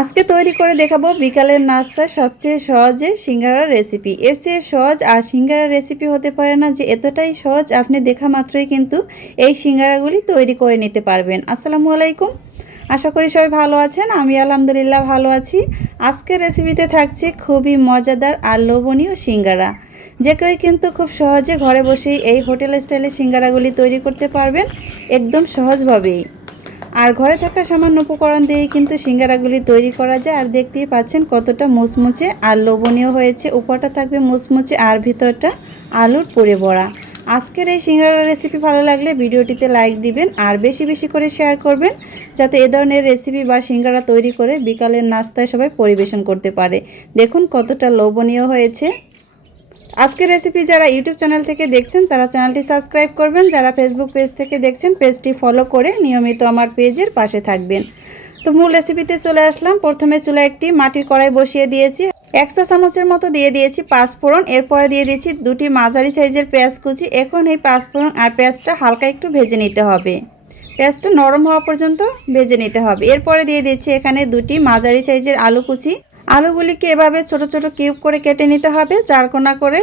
আজকে তৈরি করে দেখাবো বিকালের নাস্তায় সবচেয়ে সহজে সিঙ্গারার রেসিপি। এর চেয়ে সহজ আর সিঙ্গারার রেসিপি হতে পারে না যে এতটাই সহজ, আপনি দেখা মাত্রই কিন্তু এই সিঙ্গারাগুলি তৈরি করে নিতে পারবেন। আসসালামু আলাইকুম। আশা করি সবাই ভালো আছেন, আমি আলহামদুলিল্লাহ ভালো আছি। আজকের রেসিপিতে থাকছে খুবই মজাদার আর লোভনীয় সিঙ্গারা। যে কেউ কিন্তু খুব সহজে ঘরে বসেই এই হোটেল স্টাইলের সিঙ্গারাগুলি তৈরি করতে পারবেন, একদম সহজভাবেই। আর ঘরে থাকা সামান্য উপকরণ দিয়েই কিন্তু সিঙ্গারাগুলি তৈরি করা যায়। আর দেখতেই পাচ্ছেন কতটা মুচমুচে আর লোভনীয় হয়েছে। উপরটা থাকবে মুচমুচে আর ভিতরটা আলুর পুরে ভরা। আজকের এই সিঙ্গারার রেসিপি ভালো লাগলে ভিডিওটিতে লাইক দিবেন আর বেশি বেশি করে শেয়ার করবেন, যাতে এ ধরনের রেসিপি বা সিঙ্গারা তৈরি করে বিকালের নাস্তায় সবাই পরিবেশন করতে পারে। দেখুন কতটা লোভনীয় হয়েছে। আজকের রেসিপি যারা ইউটিউব চ্যানেল থেকে দেখছেন, তারা চ্যানেলটি সাবস্ক্রাইব করবেন। যারা ফেসবুক পেজ থেকে দেখছেন পেজটি ফলো করে নিয়মিত আমার পেজের পাশে থাকবেন। তো মূল রেসিপিতে চলে আসলাম। প্রথমে চুলা একটি মাটির কড়াই বসিয়ে দিয়েছি। এক চা চামচের মতো দিয়ে দিয়েছি পাঁচ ফোড়ন এরপরে দিয়ে দিয়েছি দুটি মাঝারি সাইজের পেঁয়াজ কুচি। এখন এই পাঁচ ফোড়ন আর পেঁয়াজটা হালকা একটু ভেজে নিতে হবে। পেঁয়াজটা নরম হওয়া পর্যন্ত ভেজে নিতে হবে। এরপরে দিয়ে দিচ্ছি এখানে দুটি মাঝারি সাইজের আলু কুচি। আলুগুলিকে এভাবে ছোট ছোট কিউব করে কেটে নিতে হবে, চারকোনা করে।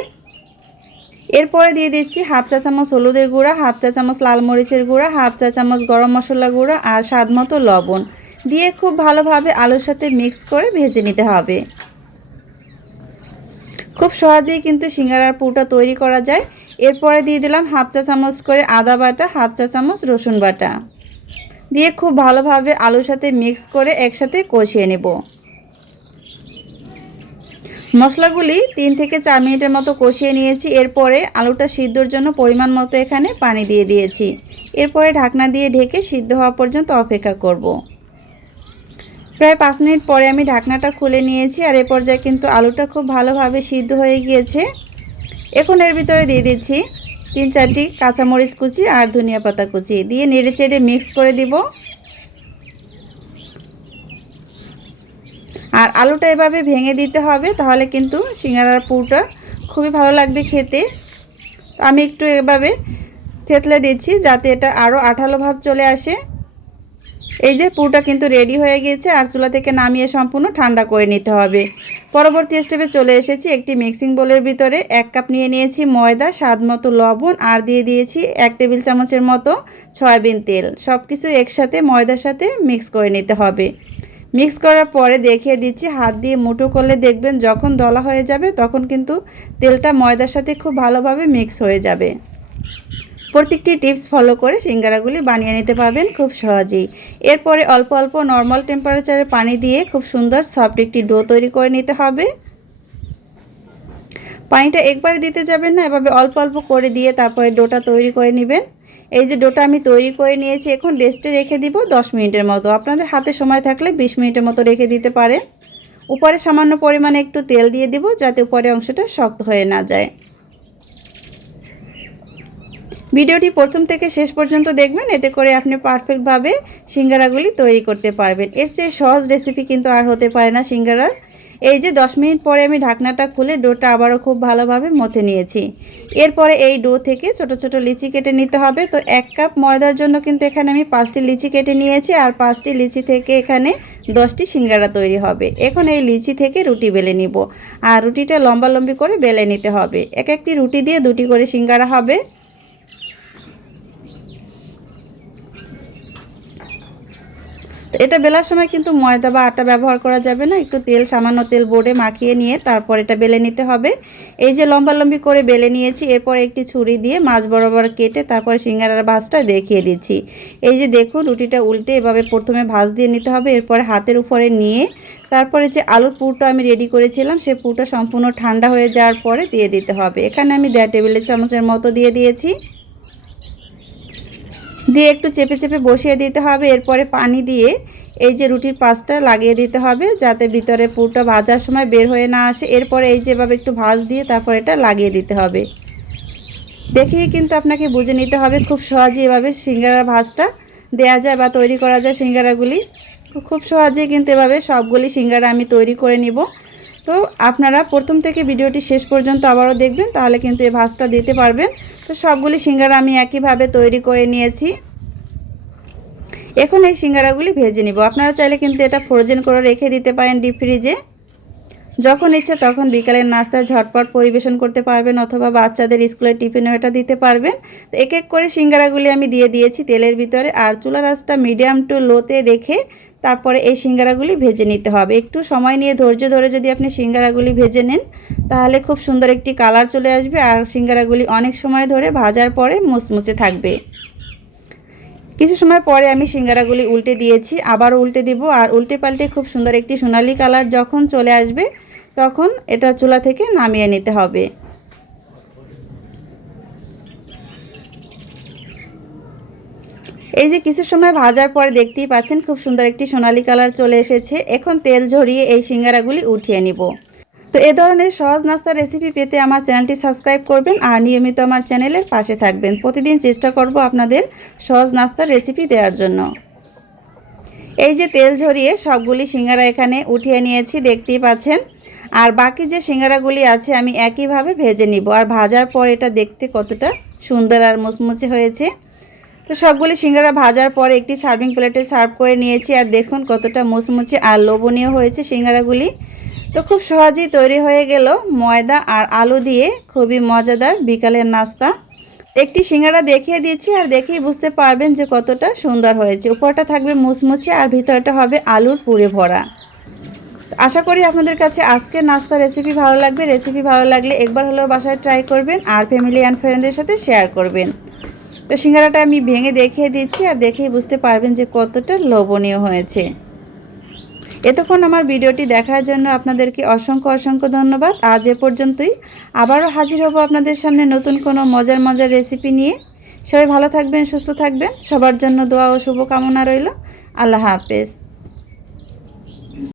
এরপরে দিয়ে দিচ্ছি হাফ চা চামচ হলুদের গুঁড়া, হাফ চা চামচ লাল মরিচের গুঁড়া, হাফ চা চামচ গরম মশলা গুঁড়া আর স্বাদ মতো লবণ। দিয়ে খুব ভালোভাবে আলুর সাথে মিক্স করে ভেজে নিতে হবে। খুব সহজেই কিন্তু সিঙ্গারার পুরটা তৈরি করা যায়। এরপরে দিয়ে দিলাম হাফ চা চামচ করে আদা বাটা, হাফ চা চামচ রসুন বাটা। দিয়ে খুব ভালোভাবে আলুর সাথে মিক্স করে একসাথে কষিয়ে নেব। মশলাগুলি তিন থেকে চার মিনিটের মতো কষিয়ে নিয়েছি। এরপরে আলুটা সিদ্ধর জন্য পরিমাণ মতো এখানে পানি দিয়ে দিয়েছি। এরপরে ঢাকনা দিয়ে ঢেকে সিদ্ধ হওয়া পর্যন্ত অপেক্ষা করব। প্রায় পাঁচ মিনিট পরে আমি ঢাকনাটা খুলে নিয়েছি আর এ পর্যায়ে কিন্তু আলুটা খুব ভালোভাবে সিদ্ধ হয়ে গিয়েছে। এখন এর ভিতরে দিয়ে দিচ্ছি তিন চারটি কাঁচামরিচ কুচি আর ধনিয়া পাতা কুচি। দিয়ে নেড়ে চেড়ে মিক্স করে দিব। আর আলুটা এভাবে ভেঙে দিতে হবে, তাহলে কিন্তু সিঙ্গারার পুরটা খুবই ভালো লাগবে খেতে। আমি একটু এভাবে থেতলে দিচ্ছি যাতে এটা আরও আঠালো ভাব চলে আসে। এই যে পুরটা কিন্তু রেডি হয়ে গিয়েছে আর চুলা থেকে নামিয়ে সম্পূর্ণ ঠান্ডা করে নিতে হবে। পরবর্তী স্টেপে চলে এসেছি একটি মিক্সিং বোলের ভিতরে। এক কাপ নিয়ে নিয়েছি ময়দা, স্বাদ মতো লবণ আর দিয়ে দিয়েছি এক টেবিল চামচের মতো সয়াবিন তেল। সব কিছু একসাথে ময়দার সাথে মিক্স করে নিতে হবে। মিক্স করার পরে দেখিয়ে দিচ্ছি, হাত দিয়ে মুঠো করলে দেখবেন যখন দলা হয়ে যাবে তখন কিন্তু তেলটা ময়দার সাথে খুব ভালোভাবে মিক্স হয়ে যাবে। প্রত্যেকটি টিপস ফলো করে সিঙ্গারাগুলি বানিয়ে নিতে পারবেন খুব সহজেই। এরপরে অল্প অল্প নর্মাল টেম্পারেচারে পানি দিয়ে খুব সুন্দর সফট একটি ডো তৈরি করে নিতে হবে। পানিটা একবারে দিতে যাবেন না, এভাবে অল্প অল্প করে দিয়ে তারপরে ডোটা তৈরি করে নেবেন। এই যে ডোটা আমি তৈরি করে নিয়েছি, এখন রেস্টে রেখে দিব 10 মিনিটের মতো। আপনাদের হাতে সময় থাকলে 20 মিনিটের মতো রেখে দিতে পারে উপরে সামান্য পরিমাণে একটু তেল দিয়ে দিব, যাতে উপরে অংশটা শক্ত হয়ে না যায়। ভিডিওটি প্রথম থেকে শেষ পর্যন্ত দেখবেন, এতে করে আপনি পারফেক্টভাবে সিঙ্গারাগুলি তৈরি করতে পারবেন। এর চেয়ে সহজ রেসিপি কিন্তু আর হতে পারে না সিঙ্গারার। এই যে 10 মিনিট পরে আমি ঢাকনাটা খুলে ডোটা আবারও খুব ভালোভাবে মথে নিয়েছি। এরপরে এই ডো থেকে ছোট ছোট লিচি কেটে নিতে হবে। তো এক কাপ ময়দার জন্য কিন্তু এখানে আমি পাঁচটি লিচি কেটে নিয়েছি আর পাঁচটি লিচি থেকে এখানে দশটি সিঙ্গারা তৈরি হবে। এখন এই লিচি থেকে রুটি বেলে নিব। আর রুটিটা লম্বা লম্বি করে বেলে নিতে হবে। এক একটি রুটি দিয়ে দুটি করে সিঙ্গারা হবে। এটা বেলার সময় কিন্তু ময়দা বা আটা ব্যবহার করা যাবে না। একটু তেল, সামান্য তেল বোর্ডে মাখিয়ে নিয়ে তারপর এটা বেলে নিতে হবে। এই যে লম্বা লম্বি করে বেলে নিয়েছি, এরপর একটি ছুরি দিয়ে মাছ বরাবর কেটে তারপরে সিঙ্গারার ভাজটা দেখিয়ে দিচ্ছি। এই যে দেখুন, রুটিটা উল্টে এভাবে প্রথমে ভাজ দিয়ে নিতে হবে, এরপরে হাতের উপরে নিয়ে তারপরে যে আলুর পুরটা আমি রেডি করেছিলাম, সে পুরটা সম্পূর্ণ ঠান্ডা হয়ে যাওয়ার পরে দিয়ে দিতে হবে। এখানে আমি দেড় টেবিলের চামচের মতো দিয়ে দিয়েছি। দিয়ে একটু চেপে চেপে বসিয়ে দিতে হবে, এরপরে পানি দিয়ে এই যে রুটির পাশটা লাগিয়ে দিতে হবে যাতে ভিতরে পুরটা ভাজার সময় বের হয়ে না আসে। এরপরে এই যেভাবে একটু ভাজ দিয়ে তারপর এটা লাগিয়ে দিতে হবে। দেখিয়ে কিন্তু আপনাকে বুঝে নিতে হবে খুব সহজে এভাবে সিঙ্গারা ভাজটা দেয়া যায় বা তৈরি করা যায় সিঙ্গারাগুলি। খুব সহজেই কিন্তু এভাবে সবগুলি সিঙ্গারা আমি তৈরি করে নিব। তো আপনারা প্রথম থেকে ভিডিওটি শেষ পর্যন্ত আবারও দেখবেন, তাহলে কিন্তু এই ভাজটা দিতে পারবেন। তো সবগুলি সিঙ্গারা আমি একইভাবে তৈরি করে নিয়েছি। এখন এই সিঙ্গারাগুলি ভেজে নিব। আপনারা চাইলে কিন্তু এটা ফ্রোজেন করে রেখে দিতে পারেন ডিপ ফ্রিজে যখন ইচ্ছে তখন বিকালের নাস্তায় ঝটপট পরিবেশন করতে পারবেন অথবা বাচ্চাদের স্কুলের টিফিনেও এটা দিতে পারবেন। তো এক এক করে সিঙ্গারাগুলি আমি দিয়ে দিয়েছি তেলের ভিতরে আর চুলা রাসটা মিডিয়াম টু লোতে রেখে তারপরে এই সিঙ্গারাগুলি ভেজে নিতে হবে। একটু সময় নিয়ে ধৈর্য ধরে যদি আপনি সিঙ্গারাগুলি ভেজে নেন, তাহলে খুব সুন্দর একটি কালার চলে আসবে আর সিঙ্গারাগুলি অনেক সময় ধরে ভাজার পরে মুচমুচে থাকবে। কিছু সময় পরে আমি সিঙ্গারাগুলি উল্টে দিয়েছি আবার উল্টে দিব। আর উল্টে পাল্টে খুব সুন্দর একটি সোনালি কালার যখন চলে আসবে, তখন এটা চুলা থেকে নামিয়ে নিতে হবে। এই যে কিছু সময় ভাজার পরে দেখতেই পাচ্ছেন, খুব সুন্দর একটি সোনালি কালার চলে এসেছে। এখন তেল ঝরিয়ে এই সিঙ্গারাগুলি উঠিয়ে নিব। তো এ ধরনের সহজ নাস্তার রেসিপি পেতে আমার চ্যানেলটি সাবস্ক্রাইব করবেন আর নিয়মিত আমার চ্যানেলের পাশে থাকবেন। প্রতিদিন চেষ্টা করব আপনাদের সহজ নাস্তার রেসিপি দেওয়ার জন্য। এই যে তেল ঝরিয়ে সবগুলি সিঙ্গারা এখানে উঠিয়ে নিয়েছি, দেখতেই পাচ্ছেন। আর বাকি যে সিঙ্গারাগুলি আছে আমি একইভাবে ভেজে নিব। আর ভাজার পর এটা দেখতে কতটা সুন্দর আর মুচমুচে হয়েছে। তো সবগুলি সিঙ্গারা ভাজার পর একটি সার্ভিং প্লেটে সার্ভ করে নিয়েছি। আর দেখুন কতটা মুচমুচে আর লোভনীয় হয়েছে সিঙ্গারাগুলি। তো খুব সহজেই তৈরি হয়ে গেল ময়দা আর আলু দিয়ে খুবই মজাদার বিকালের নাস্তা। একটি সিঙ্গারা দেখিয়ে দিচ্ছি আর দেখেই বুঝতে পারবেন যে কতটা সুন্দর হয়েছে। উপরটা থাকবে মুচমুচে আর ভিতরটা হবে আলুর পুরে ভরা। আশা করি আপনাদের কাছে আজকের নাস্তা রেসিপি ভালো লাগবে। রেসিপি ভালো লাগলে একবার হলেও বাসায় ট্রাই করবেন আর ফ্যামিলি অ্যান্ড ফ্রেন্ডদের সাথে শেয়ার করবেন। তো সিঙ্গারাটা আমি ভেঙে দেখিয়ে দিচ্ছি আর দেখেই বুঝতে পারবেন যে কতটা লোভনীয় হয়েছে। এতক্ষণ আমার ভিডিওটি দেখার জন্য আপনাদেরকে অসংখ্য অসংখ্য ধন্যবাদ। আজ এ পর্যন্তই। আবারও হাজির হব আপনাদের সামনে নতুন কোনো মজার মজার রেসিপি নিয়ে। সবাই ভালো থাকবেন, সুস্থ থাকবেন। সবার জন্য দোয়া ও শুভকামনা রইল। আল্লাহ হাফেজ।